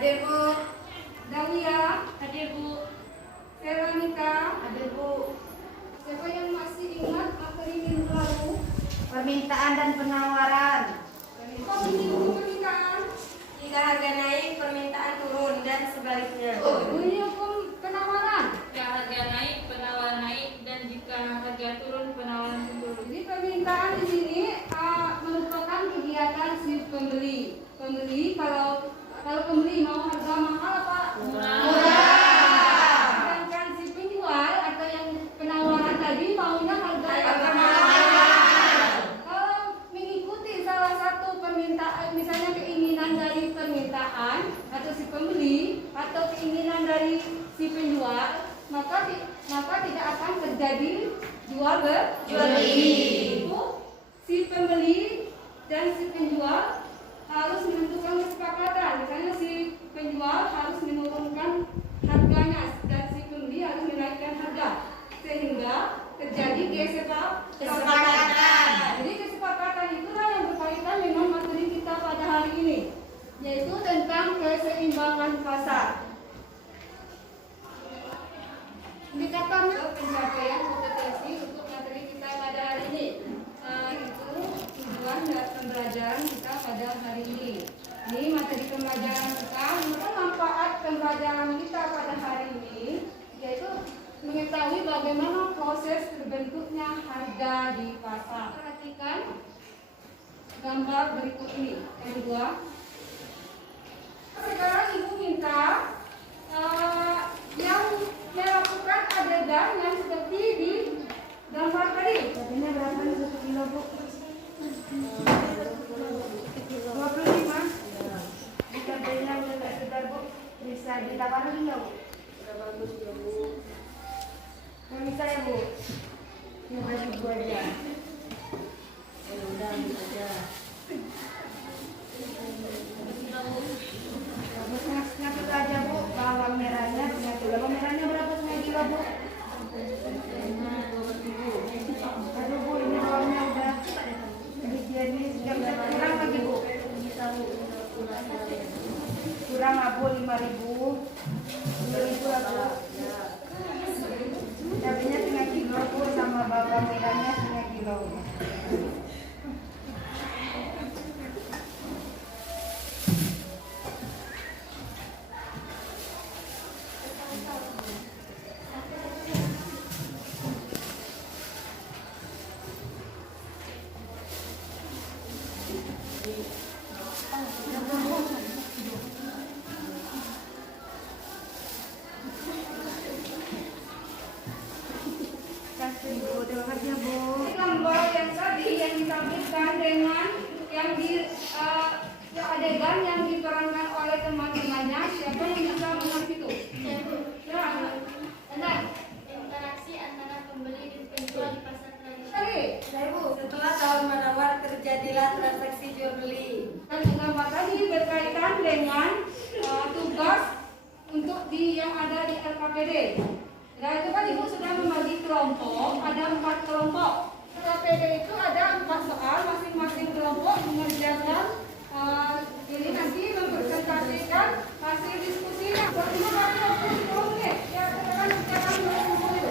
Hadir Bu. Dahlia. Hadir Bu. Veronica. Hadir Bu. Siapa yang masih ingat materi minggu lalu? Permintaan dan penawaran. Apa bunyi hukum permintaan? Jika harga naik, permintaan turun dan sebaliknya. Bunyi hukum penawaran. Jika harga naik, penawaran naik, dan jika harga turun, penawaran turun. Jadi permintaan di sini merupakan kegiatan si pembeli. Pembeli kalau pembeli mau harga mahal apa? Murah. Sedangkan si penjual atau yang penawaran tadi maunya harga mahal. Kalau mengikuti salah satu permintaan, misalnya keinginan dari permintaan atau si pembeli atau keinginan dari si penjual, maka tidak akan terjadi jual beli. Itu si pembeli dan si penjual harus menentukan kesepakatan. Misalnya si penjual harus menurunkan harganya dan si pembeli harus menaikkan harga sehingga terjadi kesepakatan. Jadi kesepakatan itulah yang berkaitan dengan materi kita pada hari ini, yaitu tentang keseimbangan pasar. Indikator pencapaian kompetensi untuk materi kita pada hari ini, itu tujuan dan pembelajaran kita pada hari ini. Ini materi pembelajaran kita, manfaat pembelajaran kita pada hari ini, yaitu mengetahui bagaimana proses terbentuknya harga di pasar. Perhatikan gambar berikut ini. Yang kedua, sekarang ibu minta yang melakukan adegan yang seperti di gambar tadi. Harganya berapa nih 1 kilo Bu? 25. Jika belinya udah nggak segar Bu, bisa ditawarin nggak Bu? Sudah bagus ya Bu. Yang bisa ya Bu? Yang kasih Bu aja. Udah gitu aja. Nyatut aja Bu, bawang merahnya setengah kilo. Bawang merahnya berapa setengah kilo Bu? Aduh Bu, ini bawangnya udah jadi nggak bisa kurang lagi Bu. Kurang lah Bu, 5.000. 5.000 lah Bu. Cabenya setengah kilo Bu, sama bawang merahnya setengah kilo. Gambar yang tadi yang ditampilkan dengan yang adegan yang diperankan oleh teman-temannya, siapa yang bisa mengerti itu? Ya, benar. Interaksi antara pembeli dan penjual di pasar tradisional. Tadi, Saya Bu, setelah tawar menawar terjadilah transaksi jual beli. dan gambar tadi berkaitan dengan tugas untuk yang ada di LKPD. Nah itu kan Ibu sudah membagi kelompok, ada 4 kelompok. LKPD itu ada 4 soal, masing-masing kelompok mengerjakan ini nanti mempresentasikan hasil diskusinya. Berarti waktu 10 menit. Ya, silakan mengumpul itu.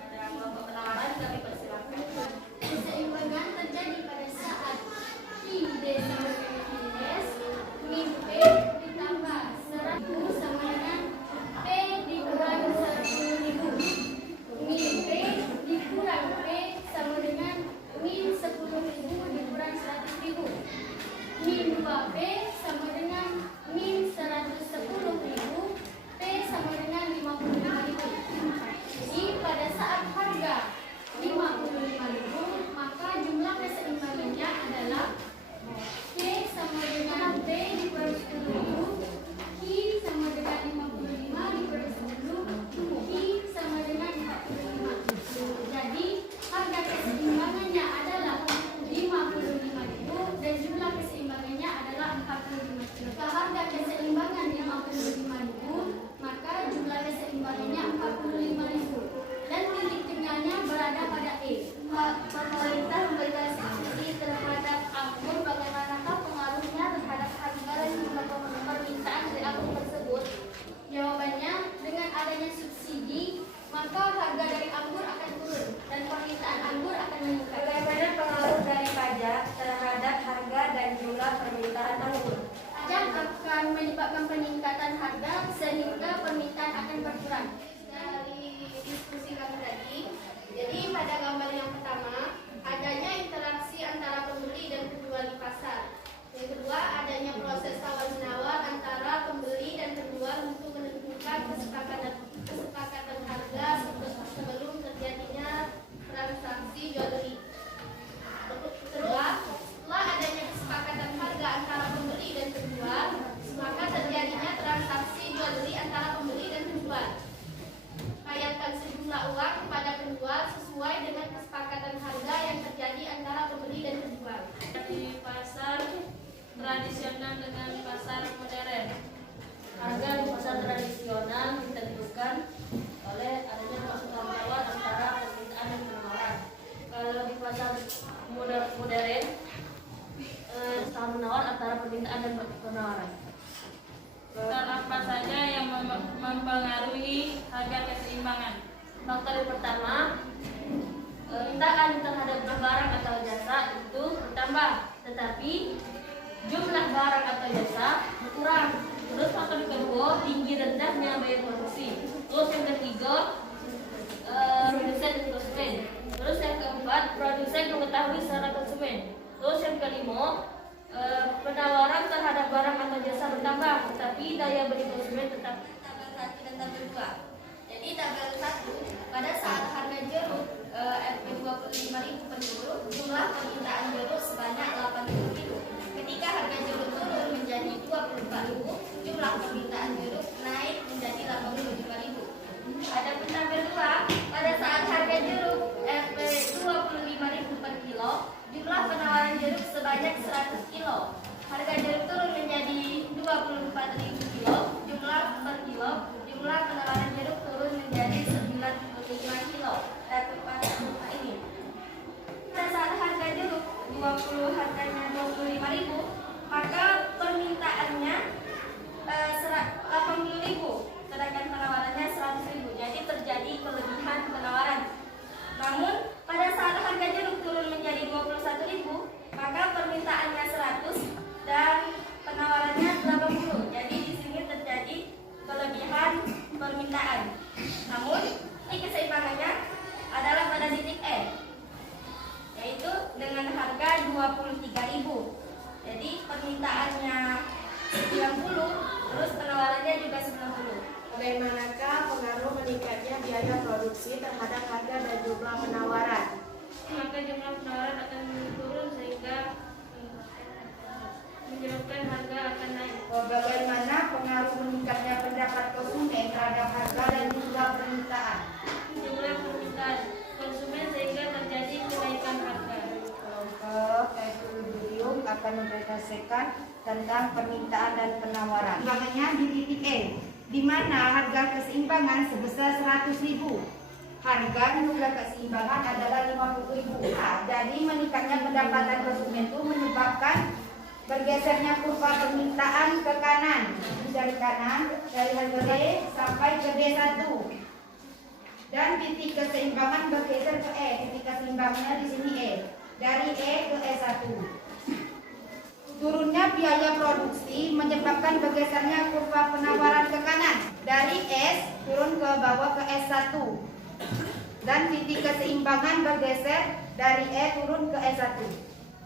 Ada kelompok penawaran, kami persilakan. Keseimbangan terjadi pada saat I desa minus min P ditambah 100 sama dengan P dikurang 10.000. Min P dikurang P sama dengan pemerintah memberikan subsidi terhadap anggur, bagaimanakah pengaruhnya terhadap harga dan jumlah permintaan dari anggur tersebut? Jawabannya, dengan adanya subsidi, maka harga dari anggur akan turun dan permintaan anggur akan meningkat. Bagaimana pengaruh dari pajak terhadap harga dan jumlah permintaan anggur? Pajak akan menyebabkan peningkatan harga sehingga permintaan akan berkurang. Dari diskusi kami tadi, jadi pada gambar yang pertama, adanya interaksi antara pembeli dan penjual di pasar. Yang kedua, adanya proses tawar-menawar antara pembeli dan penjual untuk menentukan kesepakatan harga sebelum terjadinya transaksi jual beli. Setelah adanya kesepakatan harga antara pembeli dan penjual, maka terjadinya transaksi jual beli antara pembeli dan penjual. Bayarkan sejumlah uang kepada penjual sesuai dengan kesepakatan harga yang terjadi antara pembeli dan penjual. Di pasar tradisional dengan pasar modern. Harga di pasar tradisional ditentukan oleh adanya proses tawar antara permintaan dan penawaran. Kalau di pasar modern, tawar menawar antara permintaan dan penawaran. Faktor apa saja yang mempengaruhi harga keseimbangan? Faktor yang pertama, permintaan terhadap barang atau jasa itu bertambah, tetapi jumlah barang atau jasa berkurang. Terus faktor kedua, tinggi rendahnya biaya produksi. Terus yang ketiga, produsen dan konsumen. Terus yang keempat, produsen mengetahui secara konsumen. Terus yang kelima, penawaran terhadap barang atau jasa bertambah, tetapi daya beli konsumen tetap. Tabel 1 dan tabel 2. Jadi tabel 1, pada saat harga jeruk Rp 25.000 per kilo, jumlah permintaan jeruk sebanyak 80.000. Ketika harga jeruk turun menjadi 24.000, jumlah permintaan jeruk naik menjadi 85.000. Adapun tabel 2, pada saat harga jeruk Rp 25.000 per kilo, jumlah penawaran jeruk sebanyak 100 kilo. Harga jeruk turun menjadi 24.000 kilo, jumlah per kilo, jumlah penawaran jeruk turun menjadi 95 kilo. Dapat pada angka ini. Pada saat harga jeruk harganya 25.000, maka permintaannya 80.000, sedangkan penawarannya 100.000. Jadi terjadi kelebihan penawaran. Namun pada saat harga jeruk turun menjadi 21.000, maka permintaannya 100 dan penawarannya 80. Jadi di sini terjadi kelebihan permintaan. Namun titik keseimbangannya adalah pada titik E, yaitu dengan harga 23.000. Jadi permintaannya 90, terus penawarannya juga 90. Bagaimanakah pengaruh meningkatnya biaya produksi terhadap harga dan jumlah penawaran? Maka jumlah penawaran akan turun sehingga menyebabkan harga akan naik. Bagaimana pengaruh meningkatnya pendapat konsumen terhadap harga dan jumlah permintaan? Jumlah permintaan konsumen sehingga terjadi kenaikan harga. Kelompok equilibrium akan mempresentasikan tentang permintaan dan penawaran. Keseimbangannya di titik E, di mana harga keseimbangan sebesar 100.000. Harga jumlah keseimbangan adalah 50.000. Jadi meningkatnya pendapatan konsumen itu menyebabkan bergesernya kurva permintaan ke kanan, dari kanan dari harga D sampai ke D1. Dan titik keseimbangan bergeser ke E. Titik keseimbangannya di sini E. Dari E ke E1. Turunnya biaya produksi menyebabkan bergesernya kurva penawaran ke kanan. Dari S turun ke bawah ke S1. Dan titik keseimbangan bergeser dari E turun ke S1.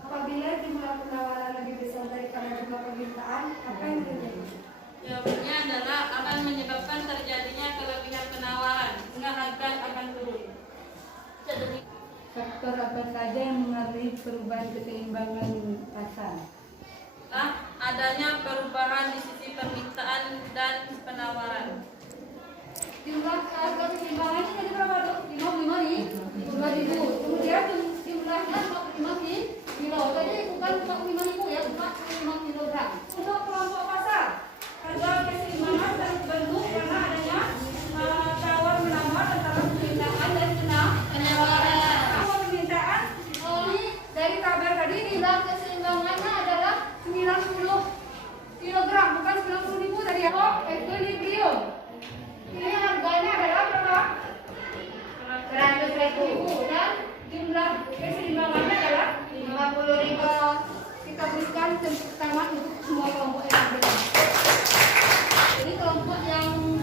Apabila jumlah penawaran lebih besar daripada jumlah permintaan, apa yang terjadi? Jawabannya adalah akan menyebabkan terjadinya kelebihan penawaran sehingga harga akan turun. Faktor apa saja yang mengaruhi perubahan keseimbangan pasar? Adanya perubahan di sisi permintaan dan penawaran. Jumlah harga keseimbangannya jadi berapa tuh? 55 nih, 2.000. Kemudian jumlahnya 45 kilo. Jadi bukan 45.000 ya, 45 kilogram. Untuk kelompok pasar, harga keseimbangan terbentuk karena adanya tawar menawar antara permintaan dan penawaran. Kalau permintaan tempat pertama untuk semua kelompok yang berbeda. Jadi kelompok yang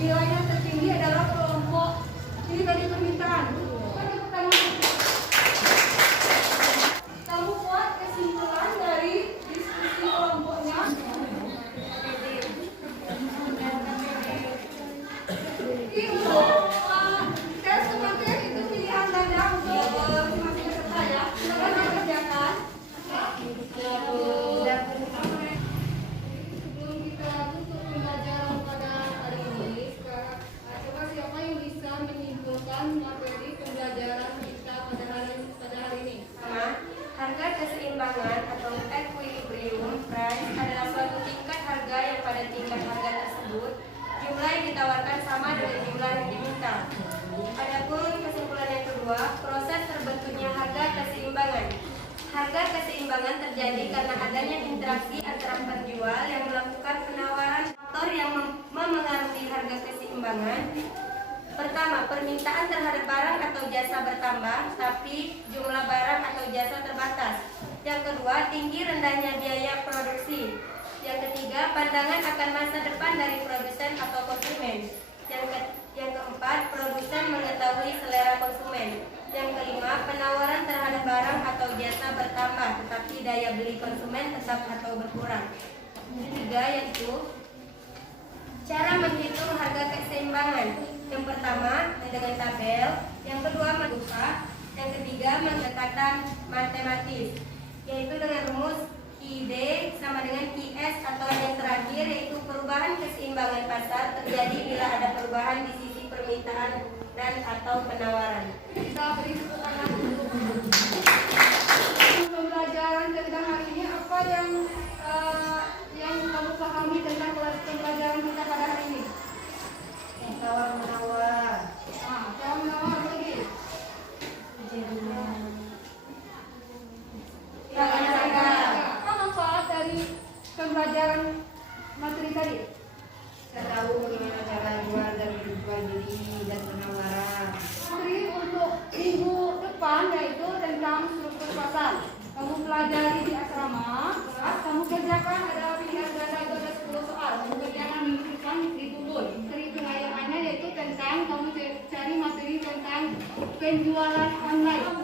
nilainya tertinggi adalah kelompok ini tadi permintaan. Yang pertama, kamu buat kesimpulan dari diskusi kelompoknya. Ini untuk tes kematian itu pilihan Anda untuk masing-masing peserta ya. Silakan dikerjakan. Sebelum kita tutup pembelajaran pada hari ini, coba siapa yang bisa menyimpulkan materi pembelajaran kita pada hari ini? Harga keseimbangan atau equilibrium price adalah suatu tingkat harga yang pada tingkat harga tersebut jumlah yang ditawarkan sama dengan jumlah yang diminta. Adapun kesimpulan yang kedua, proses terbentuknya harga keseimbangan. Harga keseimbangan terjadi karena adanya interaksi antara penjual yang melakukan penawaran. Faktor yang memengaruhi harga keseimbangan: pertama, permintaan terhadap barang atau jasa bertambah, tapi jumlah barang atau jasa terbatas. Yang kedua, tinggi rendahnya biaya produksi. Yang ketiga, pandangan akan masa depan dari produsen atau konsumen. Yang keempat, produsen mengetahui selera konsumen. Yang kelima, penawaran terhadap barang atau jasa bertambah, tetapi daya beli konsumen tetap atau berkurang. Yang ketiga yaitu cara menghitung harga keseimbangan. Yang pertama dengan tabel, yang kedua mengubah, yang ketiga menggunakan matematis, yaitu dengan rumus ID sama dengan QS, atau yang terakhir yaitu perubahan keseimbangan pasar terjadi bila ada perubahan di sisi permintaan dan atau penawaran. Kita beri tepuk tangan dulu. Pembelajaran tentang hari ini apa yang kamu pahami tentang kelas pembelajaran kita pada hari ini? Tawar menawar. Tawar menawar lagi. Apa manfaat dari pembelajaran materi tadi? Saya tahu bagaimana cara jual dan menjual diri dan penawaran. Materi untuk minggu depan yaitu tentang struktur pasar. Kamu pelajari di asrama, kelas, kamu kerjakan ada pilihan ganda itu ada 10 soal. Kamu kerjakan minggu depan di Google. Materi pengajarannya yaitu tentang kamu cari materi tentang penjualan online.